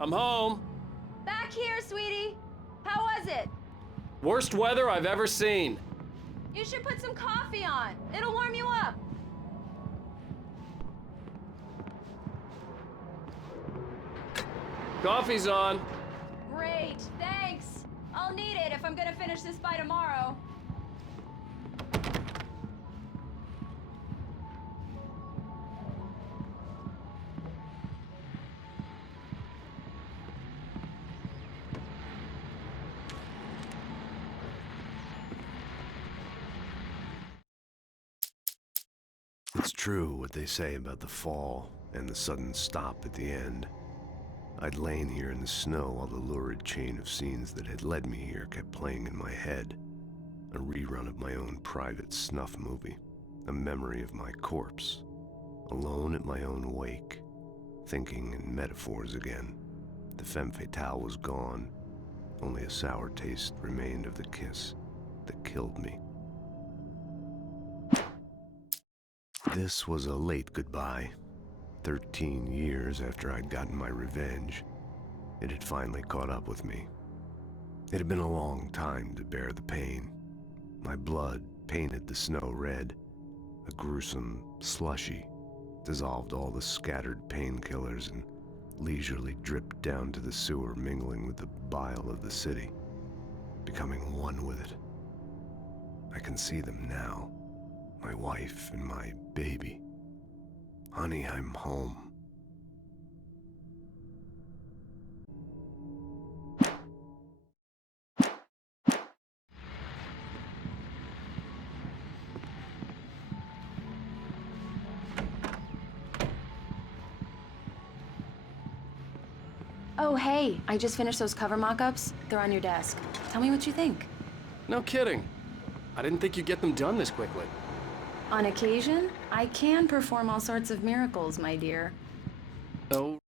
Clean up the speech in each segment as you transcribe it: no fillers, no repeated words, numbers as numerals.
I'm home. Back here, sweetie. How was it? Worst weather I've ever seen. You should put some coffee on. It'll warm you up. Coffee's on. Great, thanks. I'll need it if I'm gonna finish this by tomorrow. It's true what they say about the fall and the sudden stop at the end. I'd lain here in the snow while the lurid chain of scenes that had led me here kept playing in my head. A rerun of my own private snuff movie, a memory of my corpse, alone at my own wake, thinking in metaphors again. The femme fatale was gone. Only a sour taste remained of the kiss that killed me. This was a late goodbye. 13 years after I'd gotten my revenge, it had finally caught up with me. It had been a long time to bear the pain. My blood painted the snow red. A gruesome slushy dissolved all the scattered painkillers and leisurely dripped down to the sewer, mingling with the bile of the city, becoming one with it. I can see them now. My wife and my baby. Honey, I'm home. Oh, hey, I just finished those cover mock-ups. They're on your desk. Tell me what you think. No kidding. I didn't think you'd get them done this quickly. On occasion, I can perform all sorts of miracles, my dear. Oh.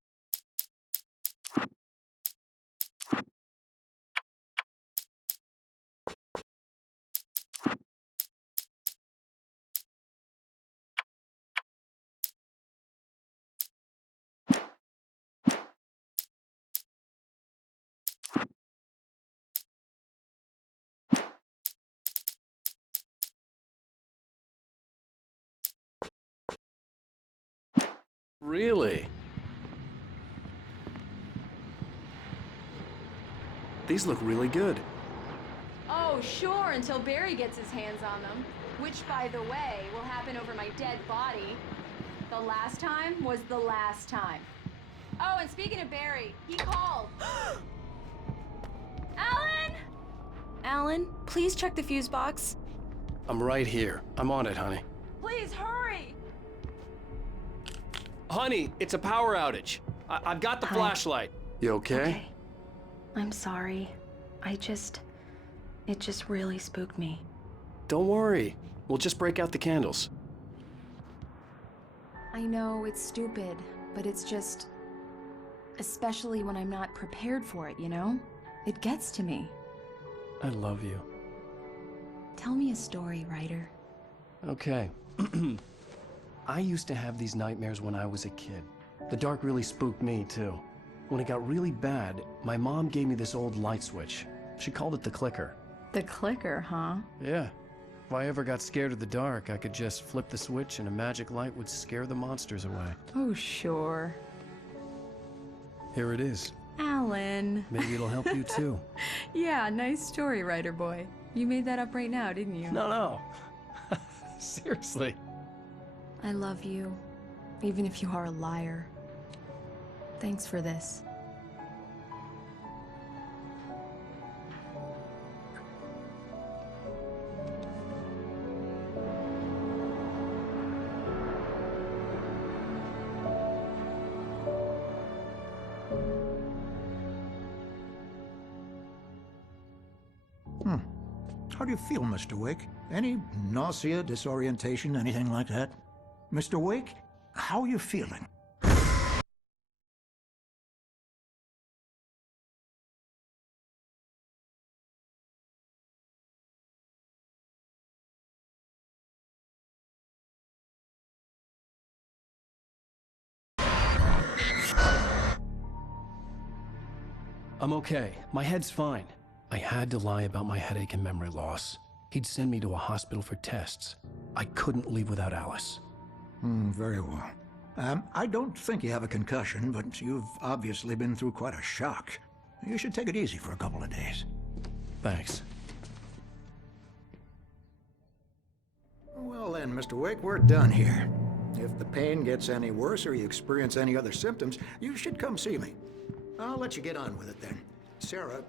Really? These look really good. Oh, sure, until Barry gets his hands on them. Which, by the way, will happen over my dead body. The last time was the last time. Oh, and speaking of Barry, he called. Alan! Alan, please check the fuse box. I'm right here. I'm on it, honey. Please hurry! Honey, it's a power outage. I've got the Hi. flashlight. You okay? I'm sorry. It just really spooked me. Don't worry. We'll just break out the candles. I know it's stupid, but it's just... especially when I'm not prepared for it, you know? It gets to me. I love you. Tell me a story, writer. Okay. I used to have these nightmares when I was a kid. The dark really spooked me, too. When it got really bad, my mom gave me this old light switch. She called it the clicker. The clicker, huh? Yeah. If I ever got scared of the dark, I could just flip the switch and a magic light would scare the monsters away. Oh, sure. Here it is. Alan. Maybe it'll help you, too. Yeah, nice story, writer boy. You made that up right now, didn't you? No. Seriously. I love you, even if you are a liar. Thanks for this. How do you feel, Mr. Wake? Any nausea, disorientation, anything like that? Mr. Wake, how are you feeling? I'm okay. My head's fine. I had to lie about my headache and memory loss. He'd send me to a hospital for tests. I couldn't leave without Alice. Very well. I don't think you have a concussion, but you've obviously been through quite a shock. You should take it easy for a couple of days. Thanks. Well then, Mr. Wake, we're done here. If the pain gets any worse or you experience any other symptoms, you should come see me. I'll let you get on with it then. Sarah,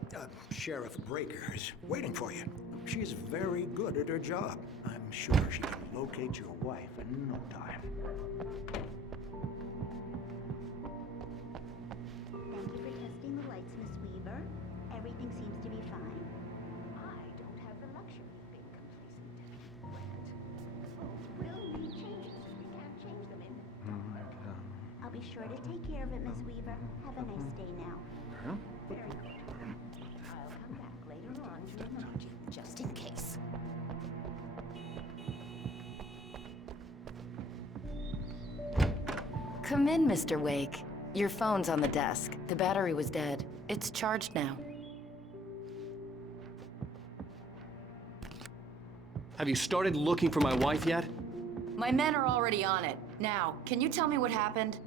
Sheriff Breaker, is waiting for you. She's very good at her job. I'm sure she can locate your wife in no time. Thank you for testing the lights, Miss Weaver. Everything seems to be fine. I don't have the luxury of being complacent. Oh, we'll need changes. We can't change them in. I'll be sure to take care of it, Miss Weaver. Have a nice day now. Very good. I'll come back later on to remind you, just in case. Come in, Mr. Wake. Your phone's on the desk. The battery was dead. It's charged now. Have you started looking for my wife yet? My men are already on it. Now, can you tell me what happened?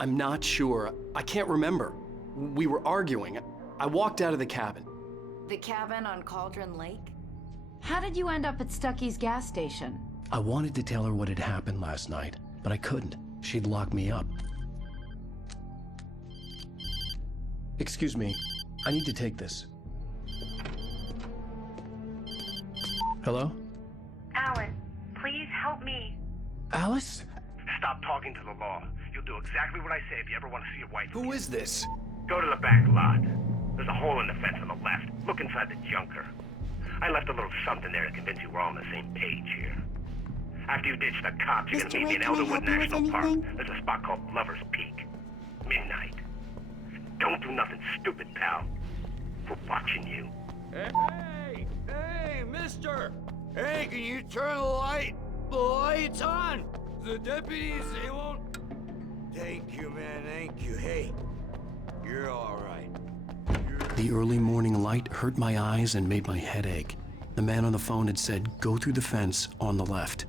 I'm not sure. I can't remember. We were arguing. I walked out of the cabin. The cabin on Cauldron Lake? How did you end up at Stucky's gas station? I wanted to tell her what had happened last night, but I couldn't. She'd lock me up. Excuse me. I need to take this. Hello? Alan, please help me. Alice? Stop talking to the law. You'll do exactly what I say if you ever want to see your wife. Who is this? Go to the back lot. There's a hole in the fence on the left. Look inside the junker. I left a little something there to convince you we're all on the same page here. After you ditch the cops, you're Mr. gonna meet me in Wake, can I Elderwood help you with National Park. anything? There's a spot called Lover's Peak. Midnight. Don't do nothing stupid, pal. We're watching you. Hey, mister! Hey, can you turn the lights on? The deputies, they won't... Thank you, man, thank you. Hey, you're all right. The early morning light hurt my eyes and made my head ache. The man on the phone had said, go through the fence on the left.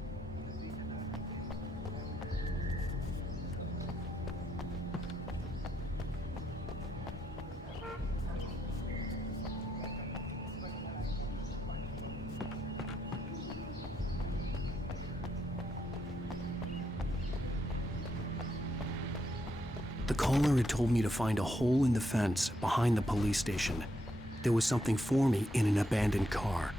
The caller had told me to find a hole in the fence behind the police station. There was something for me in an abandoned car.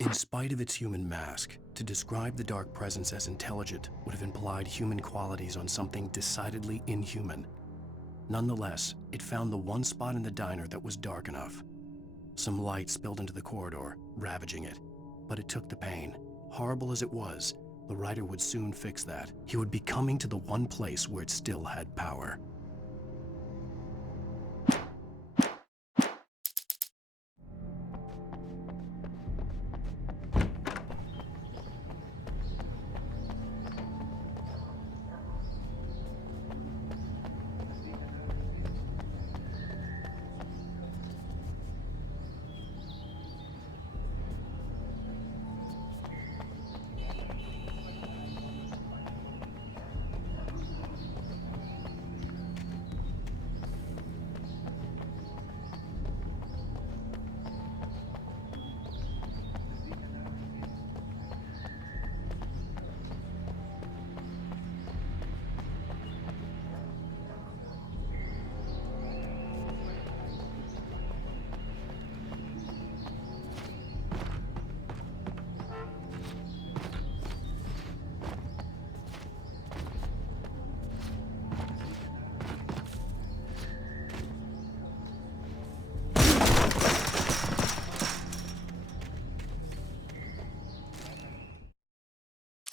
In spite of its human mask, to describe the dark presence as intelligent would have implied human qualities on something decidedly inhuman. Nonetheless, it found the one spot in the diner that was dark enough. Some light spilled into the corridor, ravaging it. But it took the pain. Horrible as it was, the writer would soon fix that. He would be coming to the one place where it still had power.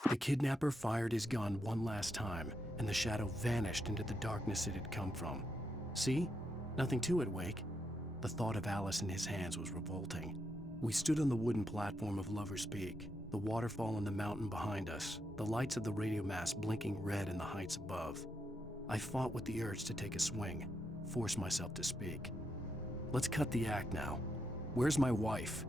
The kidnapper fired his gun one last time, and the shadow vanished into the darkness it had come from. See? Nothing to it, Wake. The thought of Alice in his hands was revolting. We stood on the wooden platform of Lover's Peak, the waterfall on the mountain behind us, the lights of the radio mast blinking red in the heights above. I fought with the urge to take a swing, force myself to speak. Let's cut the act now. Where's my wife?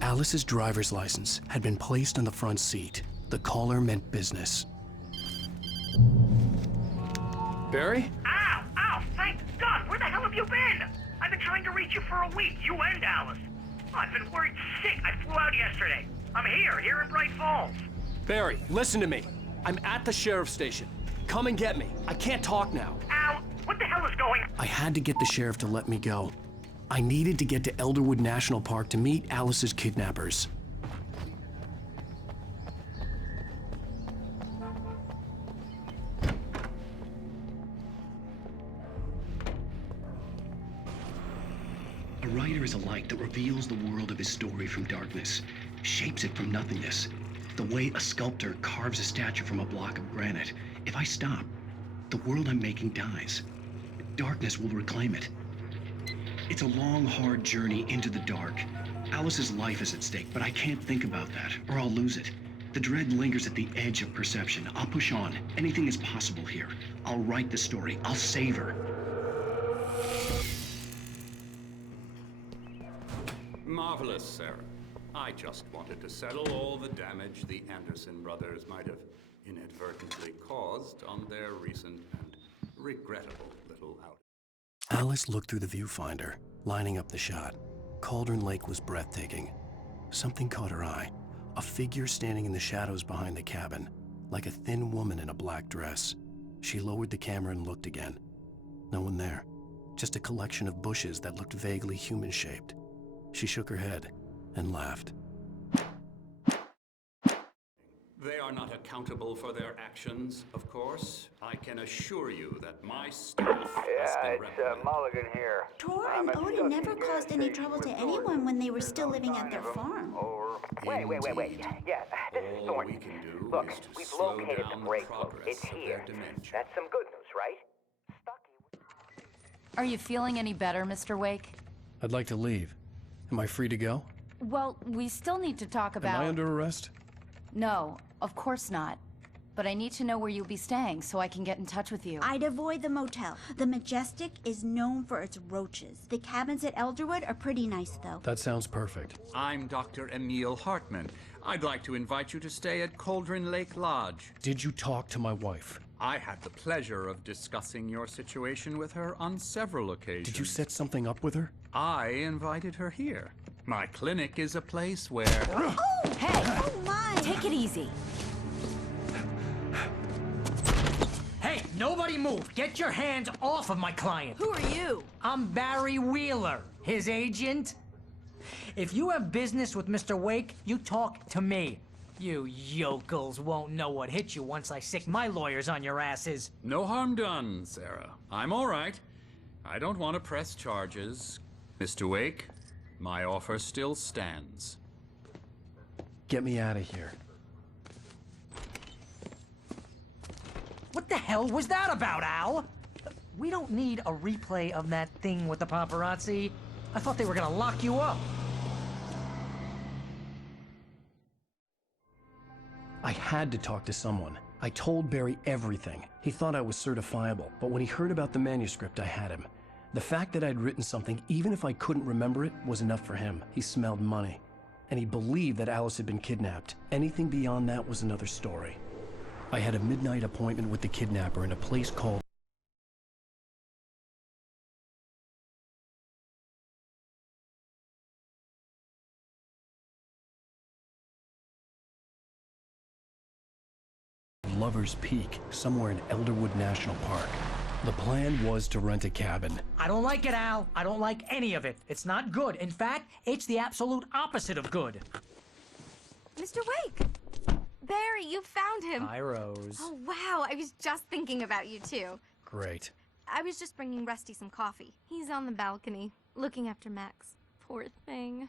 Alice's driver's license had been placed on the front seat. The caller meant business. Barry? Ow! Ow! Thank God! Where the hell have you been? I've been trying to reach you for a week, you and Alice. Oh, I've been worried sick. I flew out yesterday. I'm here in Bright Falls. Barry, listen to me. I'm at the sheriff's station. Come and get me. I can't talk now. Al, what the hell is going on? I had to get the sheriff to let me go. I needed to get to Elderwood National Park to meet Alice's kidnappers. A writer is a light that reveals the world of his story from darkness, shapes it from nothingness. The way a sculptor carves a statue from a block of granite. If I stop, the world I'm making dies. Darkness will reclaim it. It's a long, hard journey into the dark. Alice's life is at stake, but I can't think about that, or I'll lose it. The dread lingers at the edge of perception. I'll push on. Anything is possible here. I'll write the story. I'll save her. Marvelous, Sarah. I just wanted to settle all the damage the Anderson brothers might have inadvertently caused on their recent and regrettable little outing. Alice looked through the viewfinder, lining up the shot. Cauldron Lake was breathtaking. Something caught her eye. A figure standing in the shadows behind the cabin, like a thin woman in a black dress. She lowered the camera and looked again. No one there. Just a collection of bushes that looked vaguely human-shaped. She shook her head and laughed. They are not accountable for their actions, of course. I can assure you that my staff has been reprimanded. Mulligan here. Tor and Odin never caused any trouble to anyone when they were still living at their farm. Wait. Yeah, this is All Thornton. we can do Look, is to we've slow located the down the break room. progress It's of their here. dementia. That's some good news, right? Are you feeling any better, Mr. Wake? I'd like to leave. Am I free to go? Well, we still need to talk about... Am I under arrest? No, of course not. But I need to know where you'll be staying so I can get in touch with you. I'd avoid the motel. The Majestic is known for its roaches. The cabins at Elderwood are pretty nice, though. That sounds perfect. I'm Dr. Emil Hartman. I'd like to invite you to stay at Cauldron Lake Lodge. Did you talk to my wife? I had the pleasure of discussing your situation with her on several occasions. Did you set something up with her? I invited her here. My clinic is a place where... Oh! Hey! Oh, my! Take it easy. Hey, nobody move! Get your hands off of my client! Who are you? I'm Barry Wheeler, his agent. If you have business with Mr. Wake, you talk to me. You yokels won't know what hit you once I sick my lawyers on your asses. No harm done, Sarah. I'm all right. I don't want to press charges. Mr. Wake, my offer still stands. Get me out of here. What the hell was that about, Al? We don't need a replay of that thing with the paparazzi. I thought they were gonna lock you up. I had to talk to someone. I told Barry everything. He thought I was certifiable, but when he heard about the manuscript, I had him. The fact that I'd written something, even if I couldn't remember it, was enough for him. He smelled money. And he believed that Alice had been kidnapped. Anything beyond that was another story. I had a midnight appointment with the kidnapper in a place called Lover's Peak, somewhere in Elderwood National Park. The plan was to rent a cabin. I don't like it, Al. I don't like any of it. It's not good. In fact, it's the absolute opposite of good. Mr. Wake! Barry, you found him. Hi, Rose. Oh, wow. I was just thinking about you, too. Great. I was just bringing Rusty some coffee. He's on the balcony, looking after Max. Poor thing.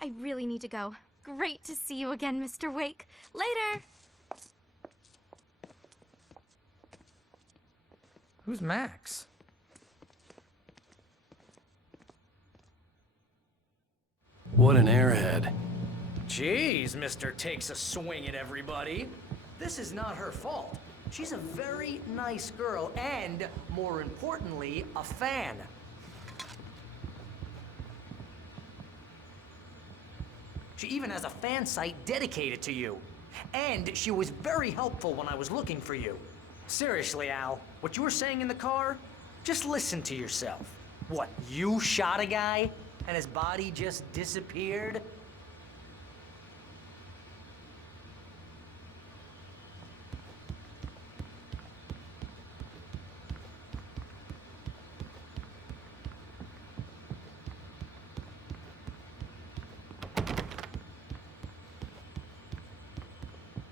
I really need to go. Great to see you again, Mr. Wake. Later! Who's Max? What an airhead. Jeez, Mr. Takes a swing at everybody. This is not her fault. She's a very nice girl and, more importantly, a fan. She even has a fan site dedicated to you. And she was very helpful when I was looking for you. Seriously, Al, what you were saying in the car? Just listen to yourself. What, you shot a guy and his body just disappeared?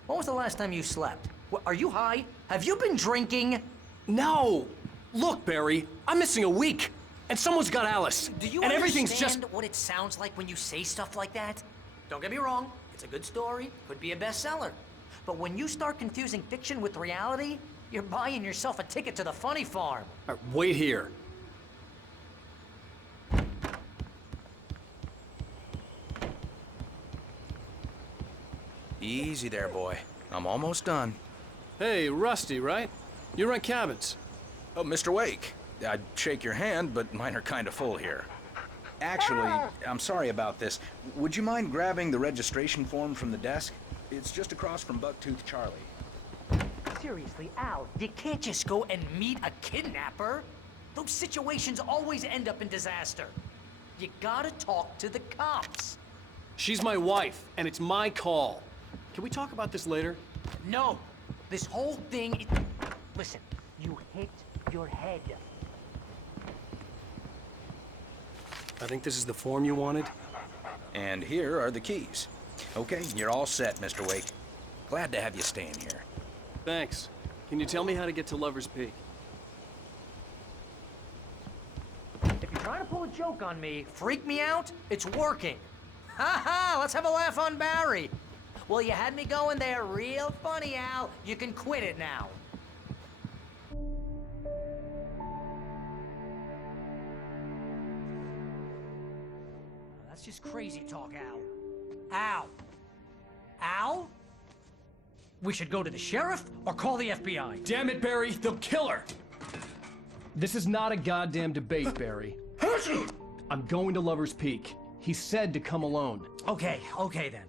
When was the last time you slept? Are you high? Have you been drinking? No! Look, Barry, I'm missing a week. And someone's got Alice. Do you and understand everything's just... what it sounds like when you say stuff like that? Don't get me wrong, it's a good story, could be a bestseller. But when you start confusing fiction with reality, you're buying yourself a ticket to the funny farm. All right, wait here. Easy there, boy. I'm almost done. Hey, Rusty, right? You rent cabins. Oh, Mr. Wake. I'd shake your hand, but mine are kind of full here. Actually, I'm sorry about this. Would you mind grabbing the registration form from the desk? It's just across from Bucktooth Charlie. Seriously, Al, you can't just go and meet a kidnapper. Those situations always end up in disaster. You gotta talk to the cops. She's my wife, and it's my call. Can we talk about this later? No. This whole thing... Listen, you hit your head. I think this is the form you wanted. And here are the keys. Okay, you're all set, Mr. Wake. Glad to have you staying here. Thanks. Can you tell me how to get to Lover's Peak? If you're trying to pull a joke on me, freak me out, it's working. Ha ha! Let's have a laugh on Barry. Well, you had me going there real funny, Al. You can quit it now. That's just crazy talk, Al. Al! Al? We should go to the sheriff or call the FBI. Damn it, Barry, they'll kill her! This is not a goddamn debate, Barry. I'm going to Lover's Peak. He said to come alone. Okay then.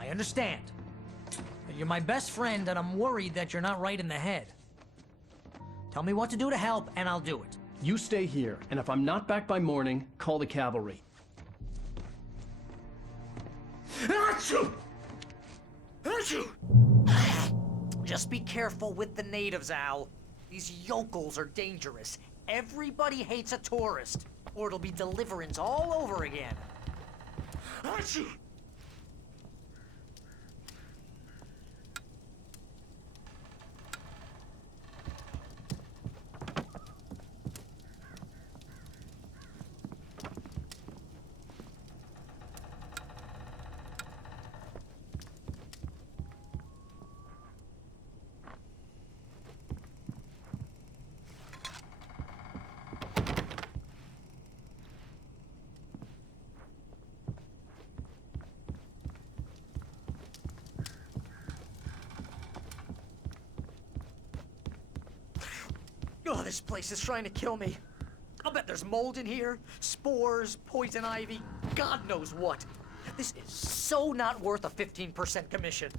I understand. But you're my best friend and I'm worried that you're not right in the head. Tell me what to do to help and I'll do it. You stay here, and if I'm not back by morning, call the cavalry. Just be careful with the natives, Al. These yokels are dangerous. Everybody hates a tourist, or it'll be Deliverance all over again. Oh, this place is trying to kill me. I'll bet there's mold in here, spores, poison ivy, God knows what. This is so not worth a 15% commission.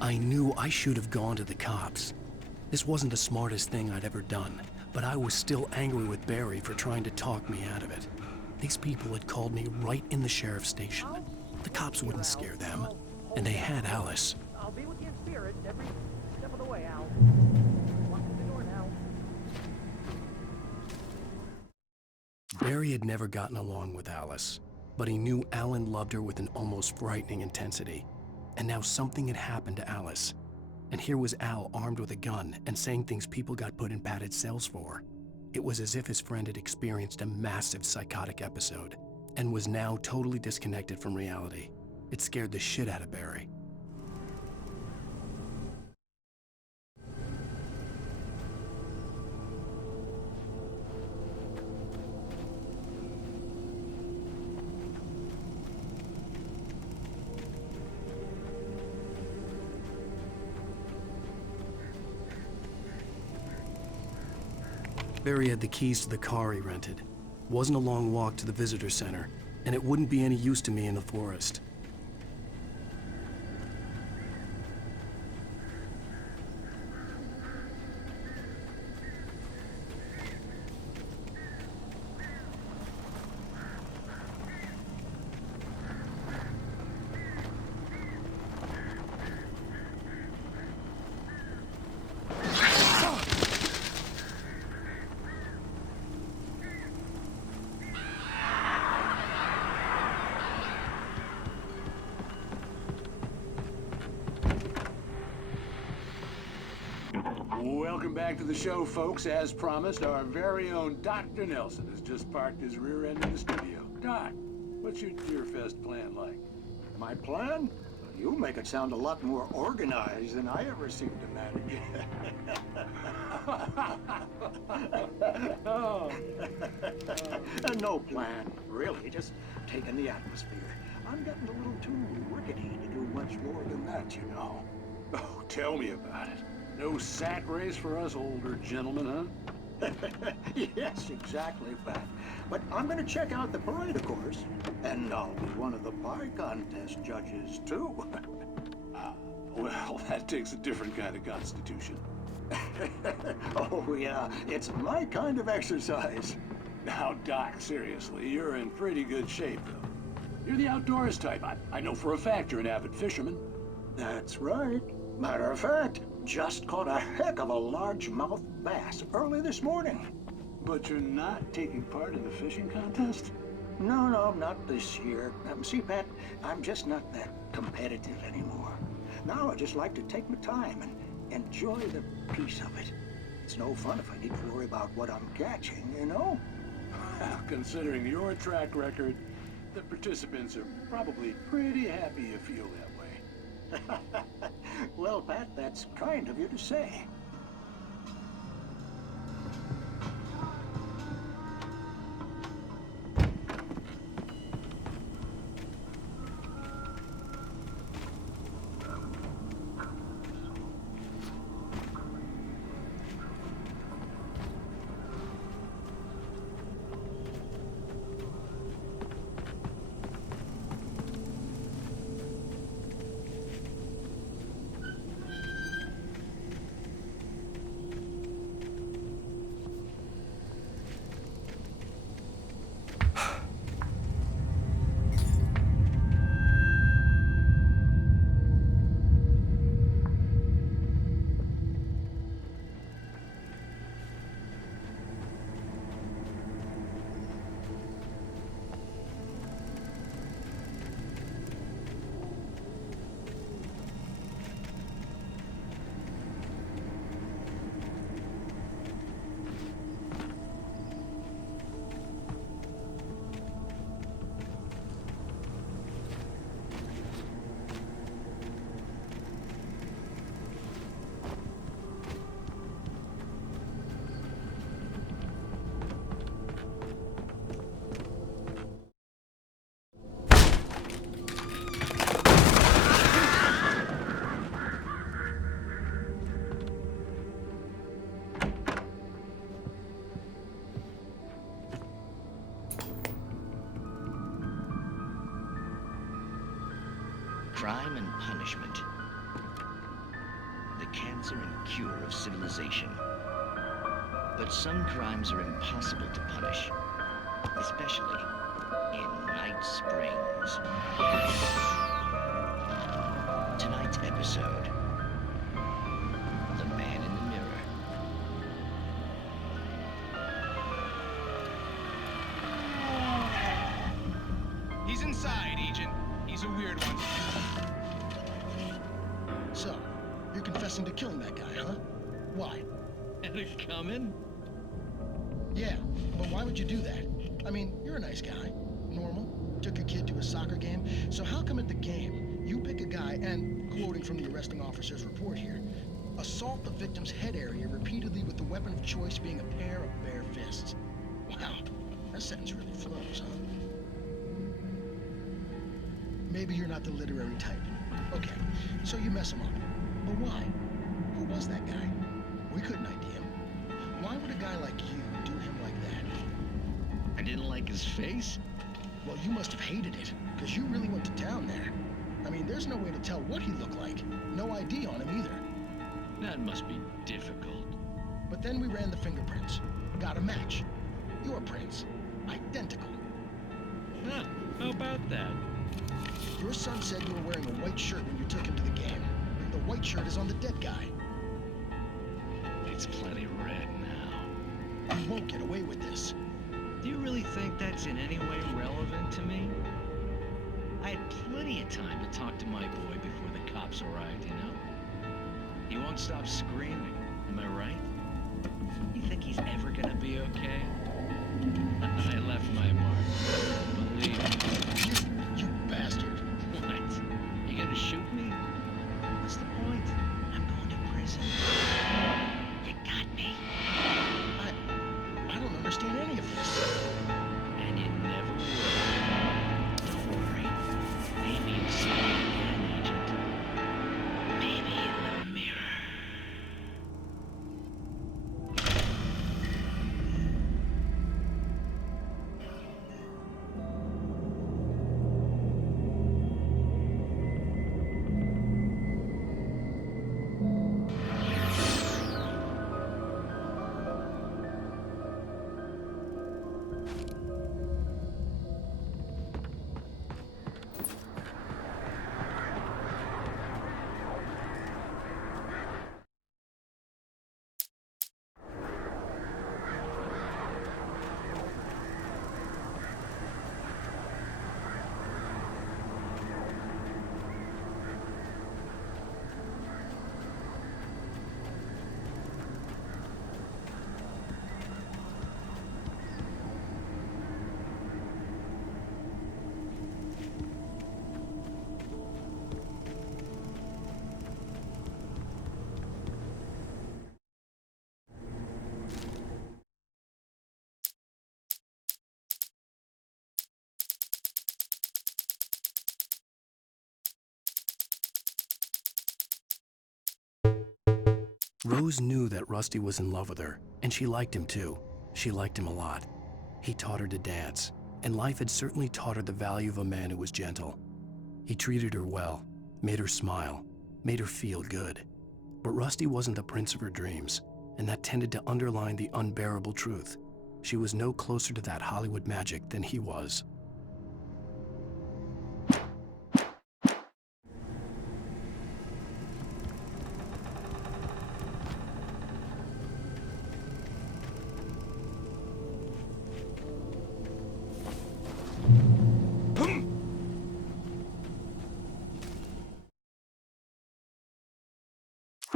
I knew I should have gone to the cops. This wasn't the smartest thing I'd ever done, but I was still angry with Barry for trying to talk me out of it. These people had called me right in the sheriff's station. The cops wouldn't scare them, and they had Alice. I'll be with you in spirit every step of the way, Al. Walk through the door now. Barry had never gotten along with Alice, but he knew Alan loved her with an almost frightening intensity. And now something had happened to Alice. And here was Al armed with a gun and saying things people got put in padded cells for. It was as if his friend had experienced a massive psychotic episode and was now totally disconnected from reality. It scared the shit out of Barry. Barry had the keys to the car he rented. Wasn't a long walk to the visitor center, and it wouldn't be any use to me in the forest. Welcome back to the show, folks. As promised, our very own Dr. Nelson has just parked his rear end in the studio. Doc, what's your Deerfest plan like? My plan? You make it sound a lot more organized than I ever seem to manage. No plan, really. Just taking the atmosphere. I'm getting a little too rickety to do much more than that, you know. Oh, tell me about it. No sack race for us older gentlemen, huh? Yes, exactly, Pat. But I'm gonna check out the parade, of course. And I'll be one of the pie contest judges, too. Well, that takes a different kind of constitution. Oh, yeah. It's my kind of exercise. Now, Doc, seriously, you're in pretty good shape, though. You're the outdoors type. I know for a fact you're an avid fisherman. That's right. Matter of fact, just caught a heck of a largemouth bass early this morning. But you're not taking part in the fishing contest? No, not this year. See, Pat, I'm just not that competitive anymore. Now I just like to take my time and enjoy the peace of it. It's no fun if I need to worry about what I'm catching, you know? Considering your track record, the participants are probably pretty happy you feel that way. Well, Pat, that's kind of you to say. Crime and punishment. cancer and cure of civilization. But some crimes are impossible to punish, especially in Night Springs. Tonight's episode, The Man in the Mirror. He's inside, Agent. He's a weird one. So, you're confessing to killing that guy, huh? Why? Had it coming? Yeah, but why would you do that? I mean, you're a nice guy. Normal. Took a kid to a soccer game. So how come at the game, you pick a guy and, quoting from the arresting officer's report here, assault the victim's head area repeatedly with the weapon of choice being a pair of bare fists? Wow, that sentence really flows, huh? Maybe you're not the literary type. Okay, so you mess him up. But why? Who was that guy? We couldn't ID him. Why would a guy like you do him like that? I didn't like his face? Well, you must have hated it, because you really went to town there. I mean, there's no way to tell what he looked like. No ID on him either. That must be difficult. But then we ran the fingerprints. Got a match. Your prints. Identical. Huh, how about that? Your son said you were wearing a white shirt when you took him to the game. The white shirt is on the dead guy. It's plenty red now. You won't get away with this. Do you really think that's in any way relevant to me? I had plenty of time to talk to my boy before the cops arrived, you know? He won't stop screaming, am I right? You think he's ever gonna be okay? I left my mark. Believe me. You bastard. What? You gonna shoot me? What's the point? I'm going to prison. You got me. I don't understand any of this. And you never will. Don't worry. Maybe you'll see me again, Agent. Maybe in the mirror. Rose knew that Rusty was in love with her, and she liked him too. She liked him a lot. He taught her to dance, and life had certainly taught her the value of a man who was gentle. He treated her well, made her smile, made her feel good. But Rusty wasn't the prince of her dreams, and that tended to underline the unbearable truth. She was no closer to that Hollywood magic than he was.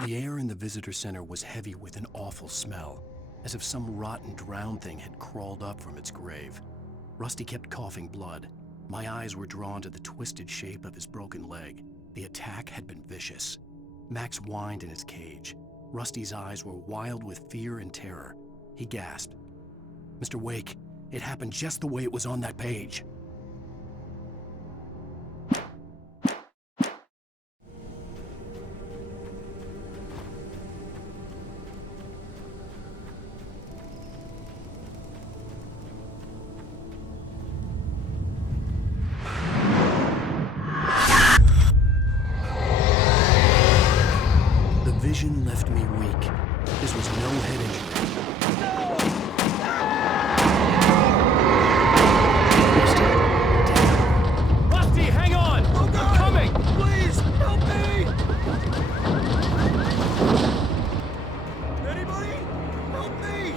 The air in the visitor center was heavy with an awful smell, as if some rotten drowned thing had crawled up from its grave. Rusty kept coughing blood. My eyes were drawn to the twisted shape of his broken leg. The attack had been vicious. Max whined in his cage. Rusty's eyes were wild with fear and terror. He gasped. "Mr. Wake, it happened just the way it was on that page." vision left me weak. This was no head injury. Rusty, hang on! Oh, God! I'm coming! Please, help me! Anybody? Help me!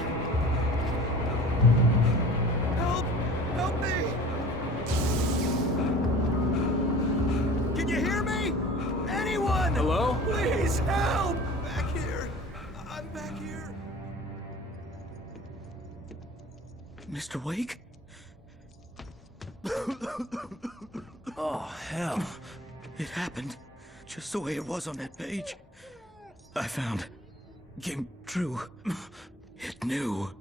Help me! Can you hear me? Anyone? Hello? Please, help! Back here. I'm back here. Mr. Wake? Oh, hell. It happened just the way it was on that page. I found. Came true. It knew.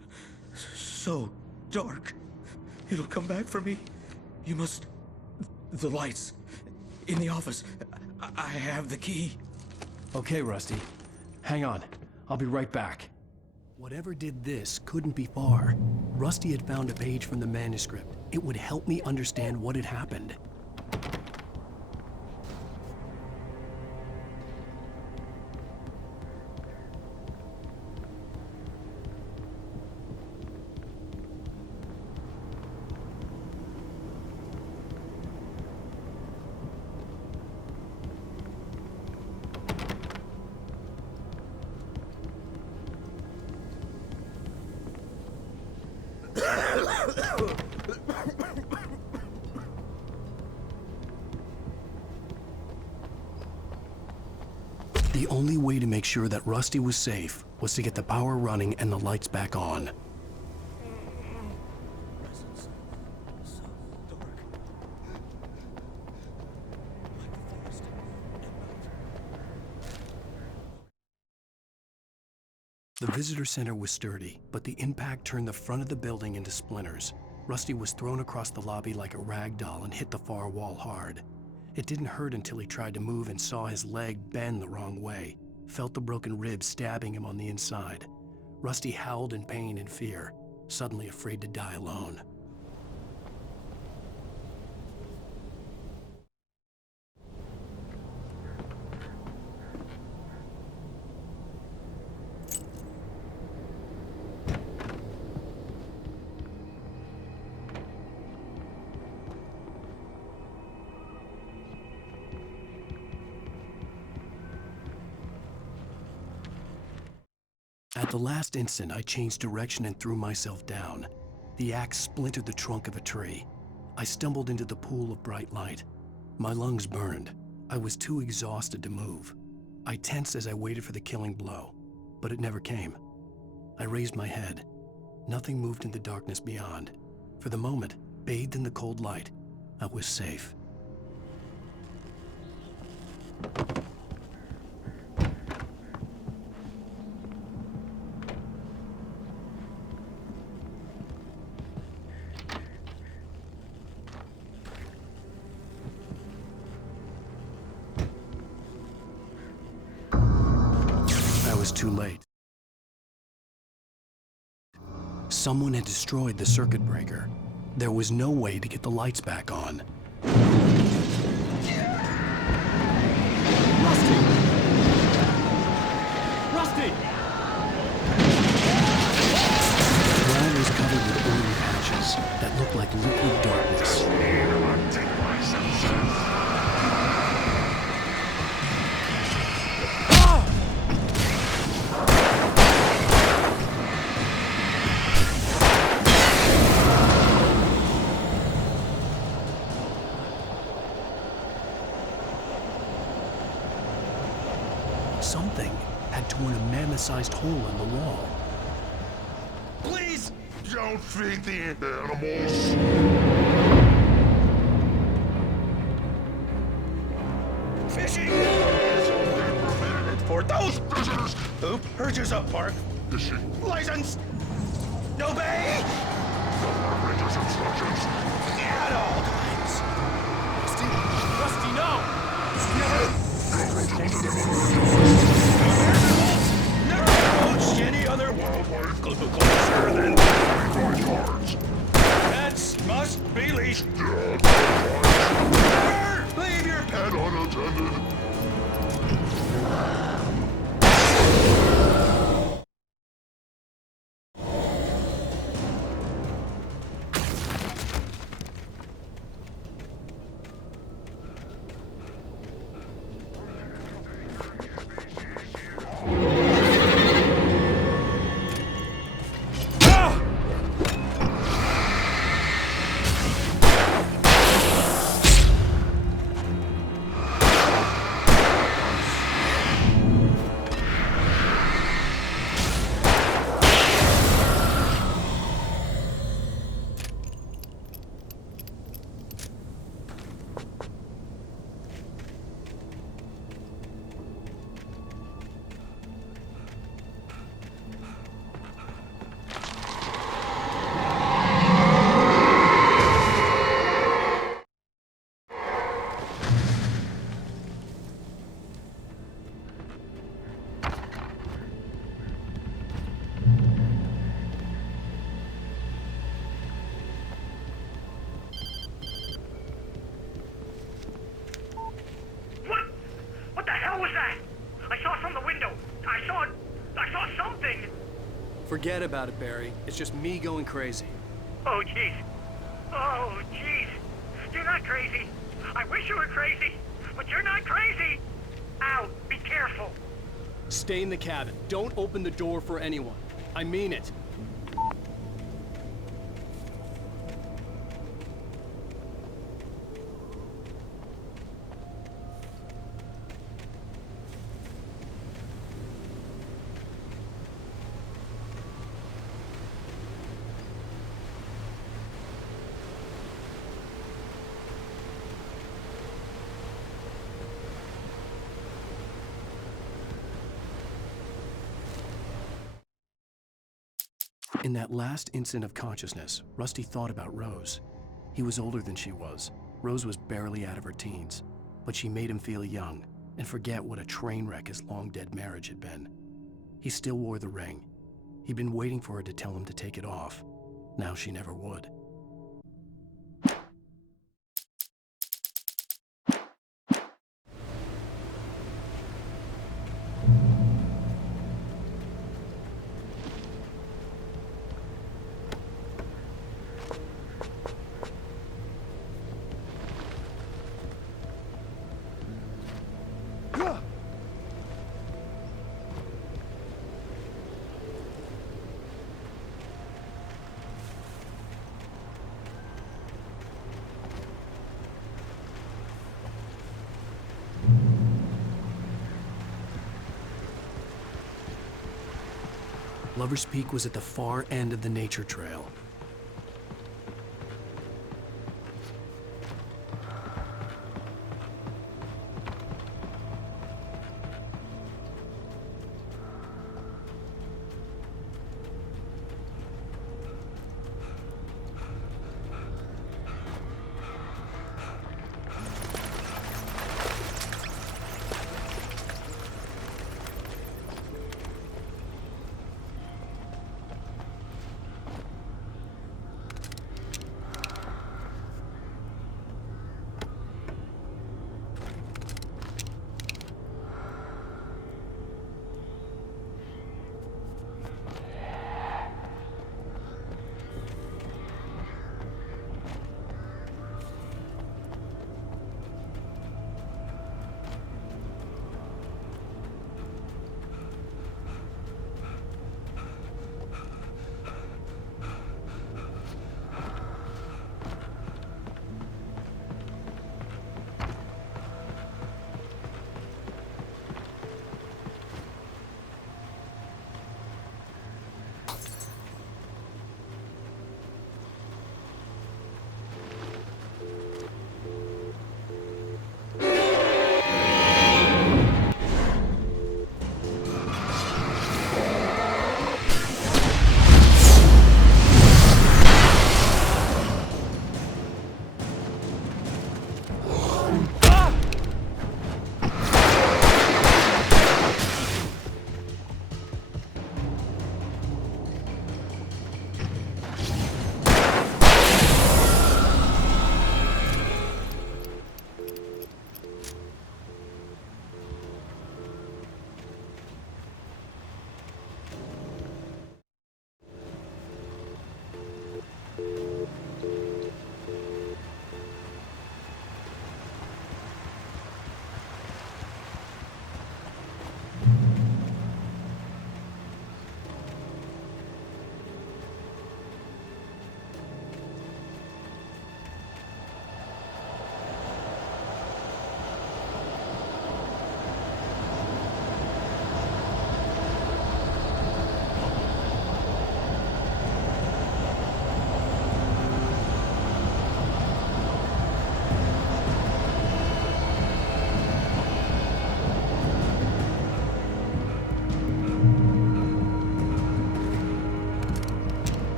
So dark. It'll come back for me. You must. The lights. In the office. I have the key. Okay, Rusty. Hang on. I'll be right back. Whatever did this couldn't be far. Rusty had found a page from the manuscript. It would help me understand what had happened. The only way to make sure that Rusty was safe was to get the power running and the lights back on. The visitor center was sturdy, but the impact turned the front of the building into splinters. Rusty was thrown across the lobby like a rag doll and hit the far wall hard. It didn't hurt until he tried to move and saw his leg bend the wrong way, felt the broken ribs stabbing him on the inside. Rusty howled in pain and fear, suddenly afraid to die alone. At the last instant, I changed direction and threw myself down. The axe splintered the trunk of a tree. I stumbled into the pool of bright light. My lungs burned. I was too exhausted to move. I tensed as I waited for the killing blow, but it never came. I raised my head. Nothing moved in the darkness beyond. For the moment, bathed in the cold light, I was safe. Was too late. Someone had destroyed the circuit breaker. There was no way to get the lights back on. Rusty! Rusty! The ground was covered with oily patches that looked like liquid darkness. Something had torn a mammoth-sized hole in the wall. Please! Don't feed the animals! Fishing! For those visitors who purchase a park license! No bay! Rangers instructions! At all times! Rusty! Rusty, no! Never approached any other wildlife closer than 25 yards. Pets must be leashed. Never leave your pet unattended. Forget about it, Barry. It's just me going crazy. Oh, jeez. Oh, jeez. You're not crazy. I wish you were crazy, but you're not crazy. Al, be careful. Stay in the cabin. Don't open the door for anyone. I mean it. In that last instant of consciousness, Rusty thought about Rose. He was older than she was. Rose was barely out of her teens, but she made him feel young and forget what a train wreck his long-dead marriage had been. He still wore the ring. He'd been waiting for her to tell him to take it off. Now she never would. Lover's Peak was at the far end of the nature trail.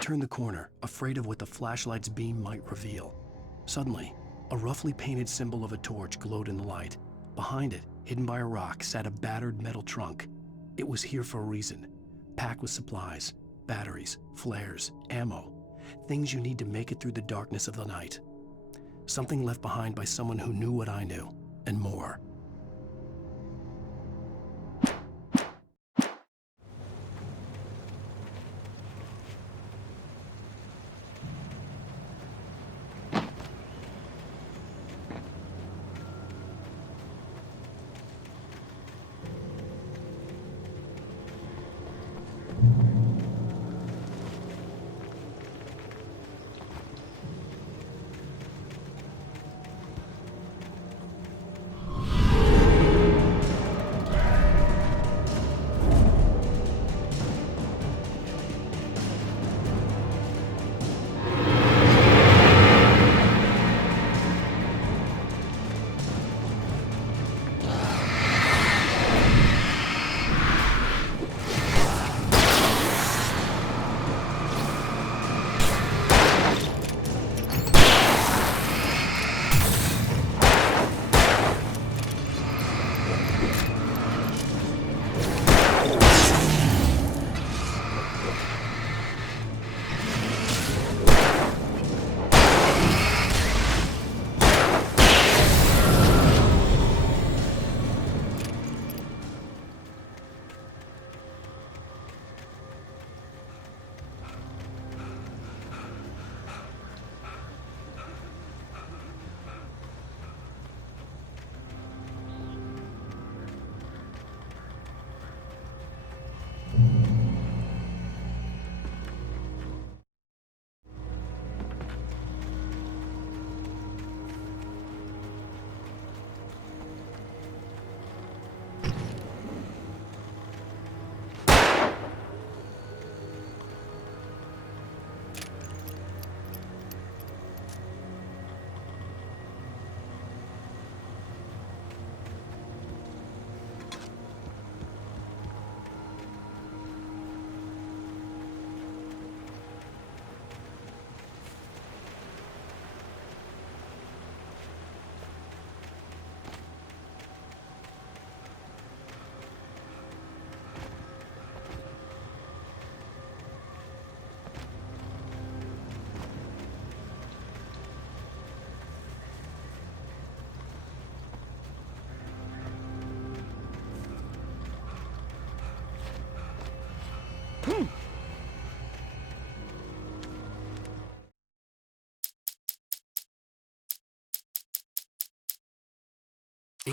turned the corner, afraid of what the flashlight's beam might reveal. Suddenly, a roughly painted symbol of a torch glowed in the light. Behind it, hidden by a rock, sat a battered metal trunk. It was here for a reason, packed with supplies, batteries, flares, ammo, things you need to make it through the darkness of the night. Something left behind by someone who knew what I knew, and more.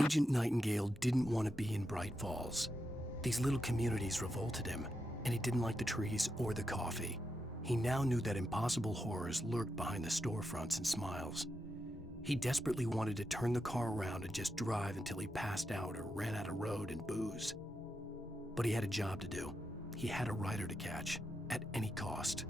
Agent Nightingale didn't want to be in Bright Falls. These little communities revolted him, and he didn't like the trees or the coffee. He now knew that impossible horrors lurked behind the storefronts and smiles. He desperately wanted to turn the car around and just drive until he passed out or ran out of road and booze. But he had a job to do. He had a rider to catch, at any cost.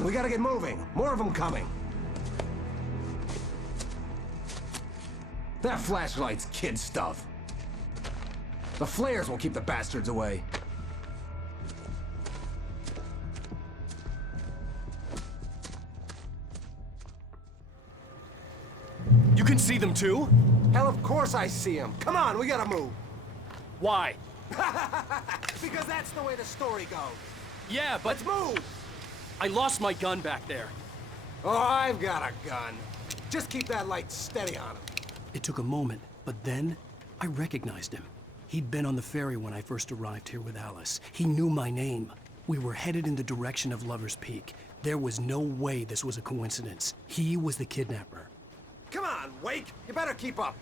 on, we gotta get moving. More of them coming. That flashlight's kid stuff. The flares will keep the bastards away. You can see them too? Hell, of course I see them. Come on, we gotta move. Why? Because that's the way the story goes. Yeah, but... Let's move! I lost my gun back there. Oh, I've got a gun. Just keep that light steady on him. It took a moment, but then I recognized him. He'd been on the ferry when I first arrived here with Alice. He knew my name. We were headed in the direction of Lover's Peak. There was no way this was a coincidence. He was the kidnapper. Come on, Wake! You better keep up.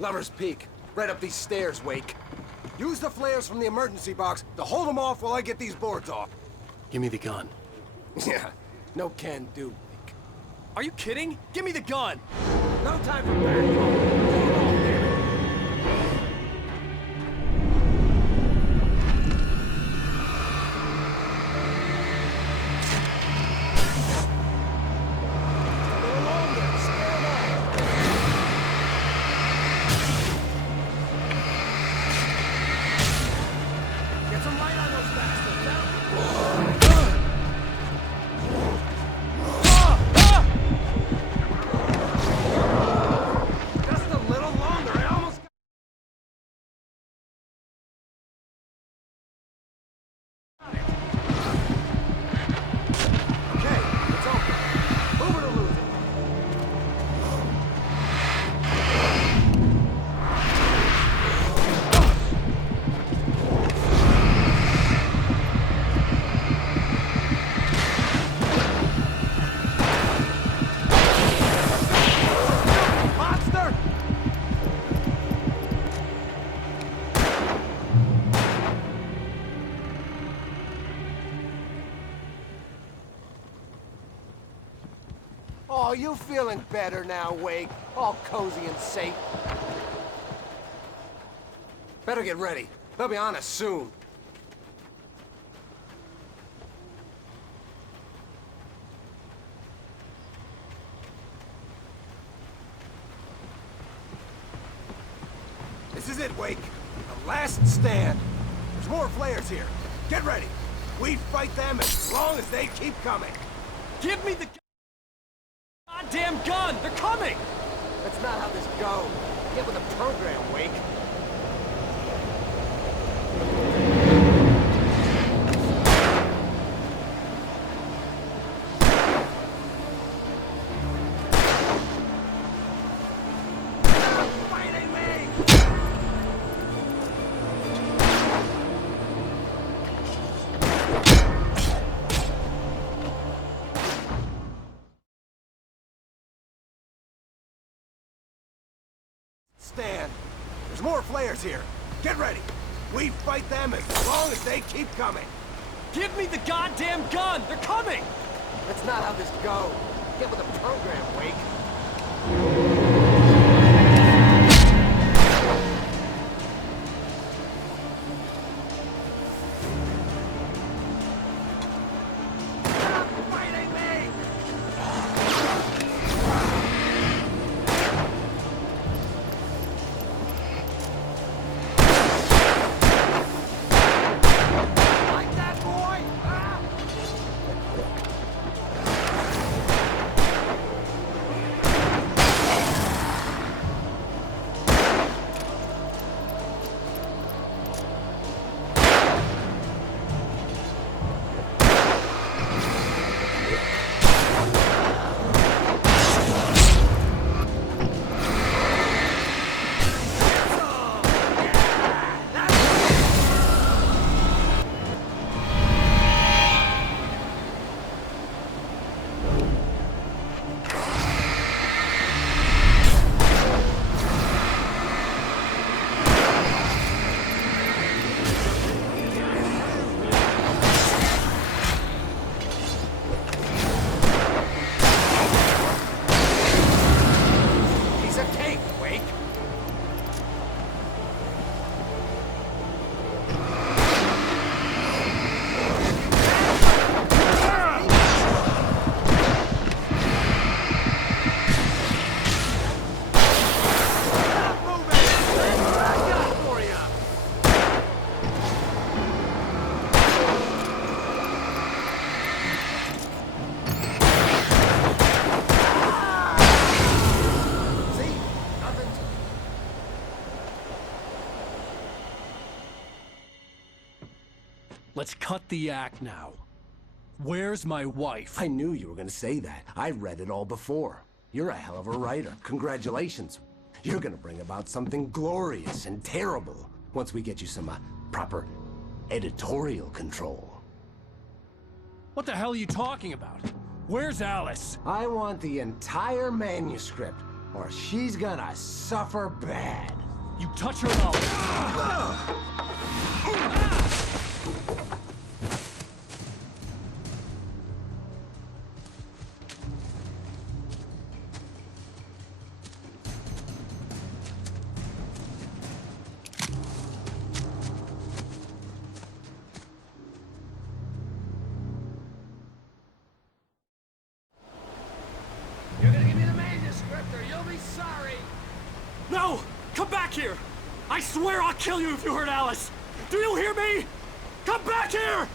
Lover's Peak. Right up these stairs, Wake. Use the flares from the emergency box to hold them off while I get these boards off. Give me the gun. Yeah, no can do, Wake. Are you kidding? Give me the gun! No time for back. Oh, you feeling better now, Wake? All cozy and safe. Better get ready. They'll be on us soon. This is it, Wake. The last stand. There's more flares here. Get ready. We fight them as long as they keep coming. Give me the goddamn gun! They're coming! That's not how this goes. Get with the program, Wake. Stand. There's more flares here. Get ready. We fight them as long as they keep coming. Give me the goddamn gun! They're coming! That's not how this goes. Get with the program, Wake. Let's cut the act now. Where's my wife? I knew you were gonna say that. I read it all before. You're a hell of a writer. Congratulations. You're gonna bring about something glorious and terrible once we get you some proper editorial control. What the hell are you talking about? Where's Alice? I want the entire manuscript, or she's gonna suffer bad. You touch her now. You're gonna give me the manuscript, or you'll be sorry. No! Come back here! I swear I'll kill you if you hurt Alice! Do you hear me? Come back here!